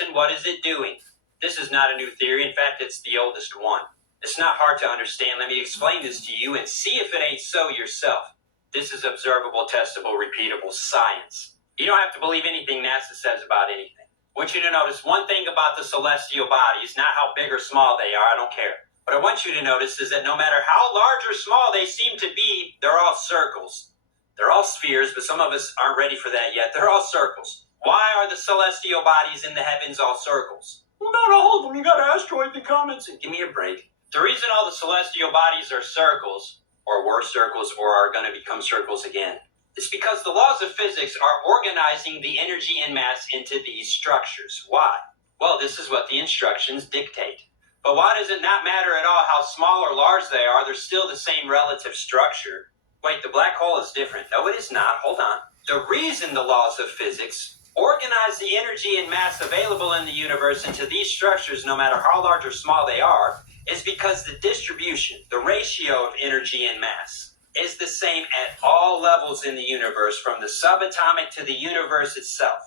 And what is it doing? This is not a new theory. In fact, it's the oldest one. It's not hard to understand. Let me explain this to you and see if it ain't so yourself. This is observable, testable, repeatable science. You don't have to believe anything NASA says about anything. I want you to notice one thing about the celestial bodies, not how big or small they are, I don't care. What I want you to notice is that no matter how large or small they seem to be, they're all circles. They're all spheres, but some of us aren't ready for that yet. They're all circles. Why are the celestial bodies in the heavens all circles? Well, not all of them. You got asteroids and comets. And give me a break. The reason all the celestial bodies are circles, or were circles, or are going to become circles again, is because the laws of physics are organizing the energy and mass into these structures. Why? Well, this is what the instructions dictate. But why does it not matter at all how small or large they are? They're still the same relative structure. Wait, the black hole is different. No, it is not. Hold on. The reason the laws of physics organize the energy and mass available in the universe into these structures, no matter how large or small they are, is because the distribution, the ratio of energy and mass, is the same at all levels in the universe, from the subatomic to the universe itself.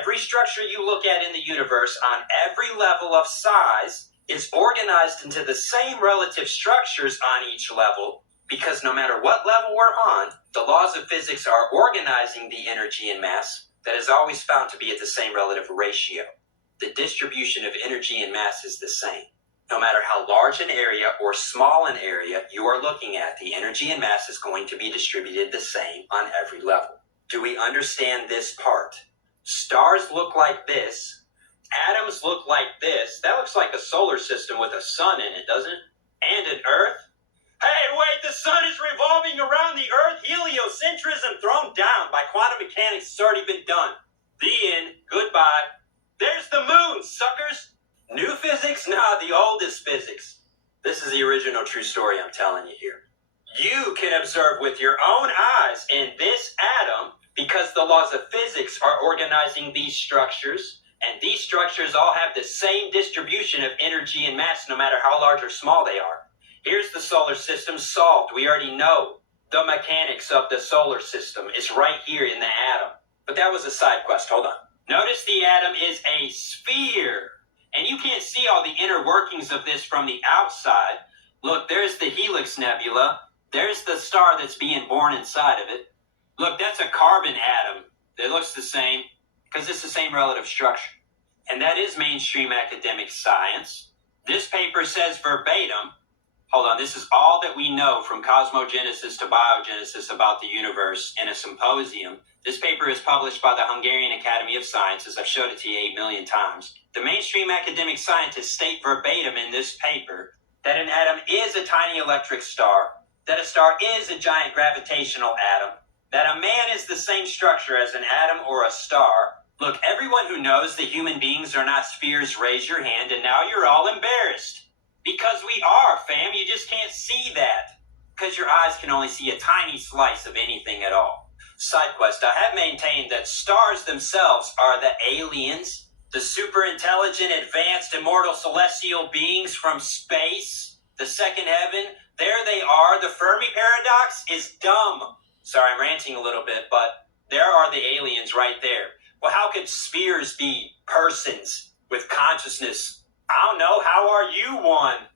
Every structure you look at in the universe on every level of size is organized into the same relative structures on each level, because no matter what level we're on, the laws of physics are organizing the energy and mass that is always found to be at the same relative ratio. The distribution of energy and mass is the same. No matter how large an area or small an area you are looking at, the energy and mass is going to be distributed the same on every level. Do we understand this part? Stars look like this. Atoms look like this. That looks like a solar system with a sun in it, doesn't it? And an Earth. Hey, wait, the sun is revolving around the Earth. Heliocentrism thrown down by quantum mechanics has already been done. The end. Goodbye. There's the moon, suckers. New physics? Nah, the oldest physics. This is the original true story I'm telling you here. You can observe with your own eyes in this atom because the laws of physics are organizing these structures, and these structures all have the same distribution of energy and mass no matter how large or small they are. Here's the solar system solved. We already know the mechanics of the solar system. It's right here in the atom. But that was a side quest. Hold on. Notice the atom is a sphere. And you can't see all the inner workings of this from the outside. Look, there's the Helix Nebula. There's the star that's being born inside of it. Look, that's a carbon atom. It looks the same because it's the same relative structure. And that is mainstream academic science. This paper says verbatim, hold on, this is all that we know from cosmogenesis to biogenesis about the universe in a symposium. This paper is published by the Hungarian Academy of Sciences. I've showed it to you 8 million times. The mainstream academic scientists state verbatim in this paper that an atom is a tiny electric star, that a star is a giant gravitational atom, that a man is the same structure as an atom or a star. Look, everyone who knows that human beings are not spheres, raise your hand, and now you're all embarrassed. Because we are, fam. You just can't see that. Because your eyes can only see a tiny slice of anything at all. Side quest, I have maintained that stars themselves are the aliens, the super intelligent, advanced, immortal celestial beings from space, the second heaven. There they are. The Fermi paradox is dumb. Sorry, I'm ranting a little bit, but there are the aliens right there. Well, how could spheres be persons with consciousness? I don't know. How are you one?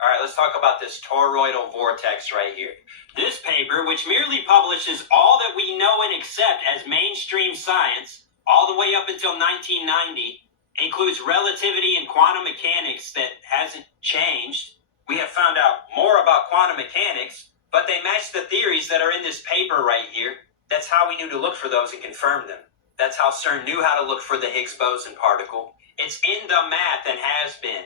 All right, let's talk about this toroidal vortex right here. This paper, which merely publishes all that we know and accept as mainstream science, all the way up until 1990, includes relativity and quantum mechanics that hasn't changed. We have found out more about quantum mechanics, but they match the theories that are in this paper right here. That's how we knew to look for those and confirm them. That's how CERN knew how to look for the Higgs boson particle. It's in the math and has been.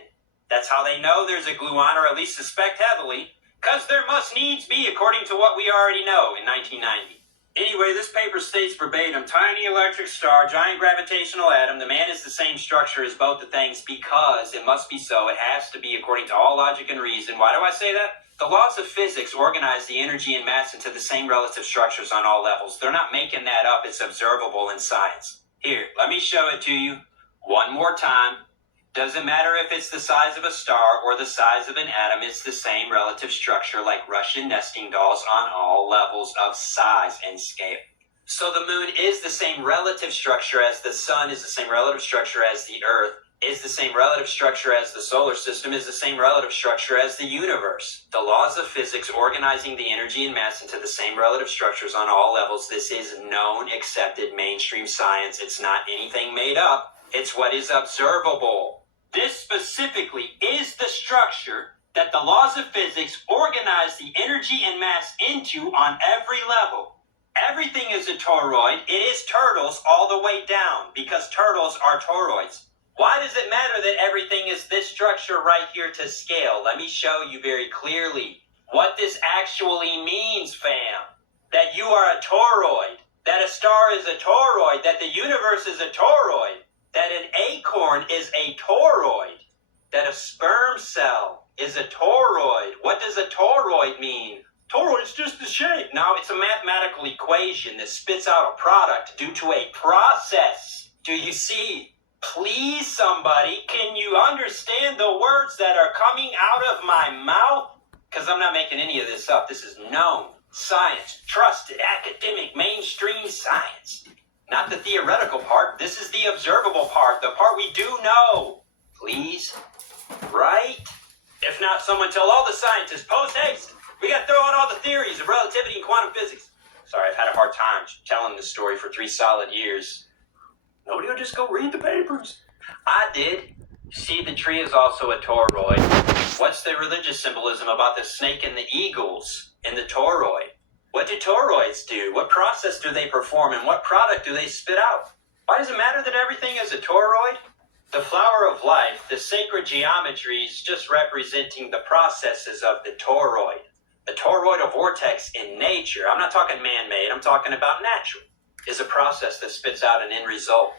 That's how they know there's a gluon, or at least suspect heavily, because there must needs be, according to what we already know in 1990. Anyway, this paper states verbatim, tiny electric star, giant gravitational atom, the man is the same structure as both the things because it must be so. It has to be according to all logic and reason. Why do I say that? The laws of physics organize the energy and mass into the same relative structures on all levels. They're not making that up. It's observable in science. Here, let me show it to you one more time. Doesn't matter if it's the size of a star or the size of an atom, it's the same relative structure like Russian nesting dolls on all levels of size and scale. So the moon is the same relative structure as the sun, is the same relative structure as the earth, is the same relative structure as the solar system, is the same relative structure as the universe. The laws of physics organizing the energy and mass into the same relative structures on all levels. This is known, accepted mainstream science. It's not anything made up. It's what is observable. This specifically is the structure that the laws of physics organize the energy and mass into on every level. Everything is a toroid. It is turtles all the way down because turtles are toroids. Why does it matter that everything is this structure right here to scale? Let me show you very clearly what this actually means, fam. That you are a toroid, that a star is a toroid, that the universe is a toroid, that an acorn is a toroid, that a sperm cell is a toroid. What does a toroid mean? Toroid's just the shape. No, it's a mathematical equation that spits out a product due to a process. Do you see? Please, somebody, can you understand the words that are coming out of my mouth? Because I'm not making any of this up. This is known science, trusted, academic, mainstream science. Not the theoretical part. This is the observable part, the part we do know. Please? Right? If not, someone tell all the scientists, post haste. We got to throw out all the theories of relativity and quantum physics. Sorry, I've had a hard time telling this story for 3 solid years. Nobody will just go read the papers. I did. See, the tree is also a toroid. What's the religious symbolism about the snake and the eagles in the toroid? What do toroids do? What process do they perform and what product do they spit out? Why does it matter that everything is a toroid? The flower of life, the sacred geometry, is just representing the processes of the toroid. The toroidal vortex in nature, I'm not talking man-made, I'm talking about natural, is a process that spits out an end result,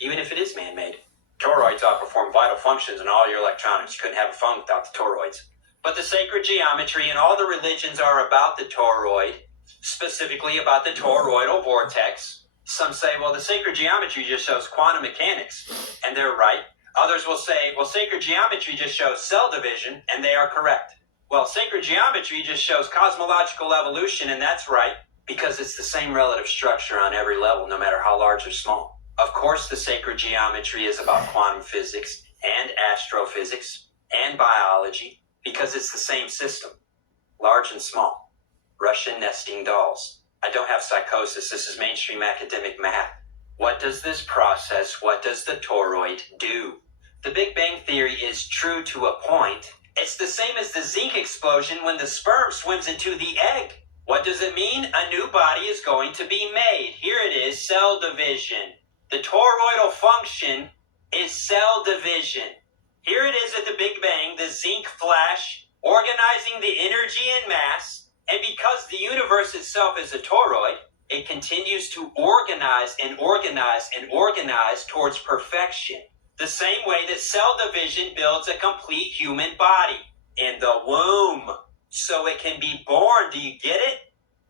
even if it is man-made. Toroids outperform vital functions in all your electronics. You couldn't have a phone without the toroids. But the sacred geometry and all the religions are about the toroid, specifically about the toroidal vortex. Some say, well, the sacred geometry just shows quantum mechanics, and they're right. Others will say, well, sacred geometry just shows cell division, and they are correct. Well, sacred geometry just shows cosmological evolution, and that's right, because it's the same relative structure on every level, no matter how large or small. Of course, the sacred geometry is about quantum physics and astrophysics and biology, because it's the same system, large and small. Russian nesting dolls. I don't have psychosis. This is mainstream academic math. What does this process, what does the toroid do? The Big Bang Theory is true to a point. It's the same as the zinc explosion when the sperm swims into the egg. What does it mean? A new body is going to be made. Here it is, cell division. The toroidal function is cell division. Here it is at the Big Bang, the zinc flash, organizing the energy and mass. And because the universe itself is a toroid, it continues to organize and organize and organize towards perfection. The same way that cell division builds a complete human body in the womb so it can be born. Do you get it?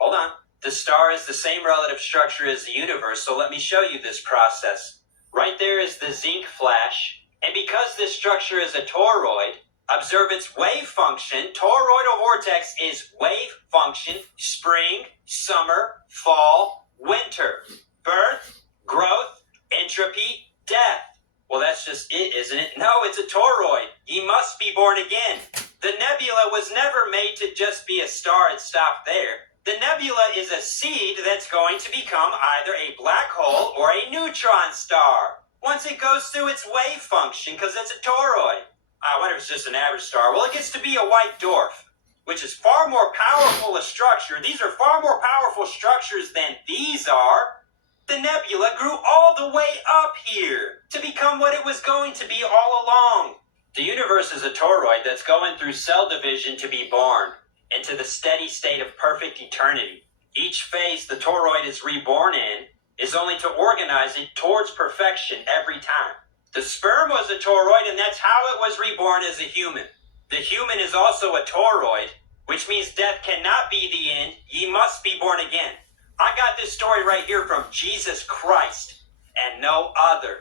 Hold on. The star is the same relative structure as the universe, so let me show you this process. Right there is the zinc flash, and because this structure is a toroid, observe its wave function. Toroidal vortex is wave function, spring, summer, fall, winter, birth, growth, entropy, death. Well, that's just it, isn't it? No, it's a toroid. Ye must be born again. The nebula was never made to just be a star and stop there. The nebula is a seed that's going to become either a black hole or a neutron star once it goes through its wave function, because it's a toroid. I wonder if it's just an average star. Well, it gets to be a white dwarf, which is far more powerful a structure. These are far more powerful structures than these are. The nebula grew all the way up here to become what it was going to be all along. The universe is a toroid that's going through cell division to be born into the steady state of perfect eternity. Each phase the toroid is reborn in is only to organize it towards perfection every time. The sperm was a toroid, and that's how it was reborn as a human. The human is also a toroid, which means death cannot be the end. Ye must be born again. I got this story right here from Jesus Christ and no other.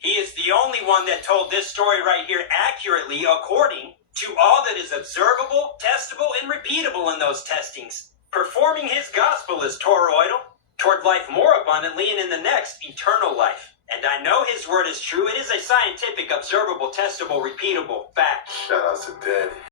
He is the only one that told this story right here accurately according to all that is observable, testable, and repeatable in those testings. Performing his gospel is toroidal. toward life more abundantly, and in the next, eternal life. And I know his word is true. It is a scientific, observable, testable, repeatable fact. Shout out to Daddy.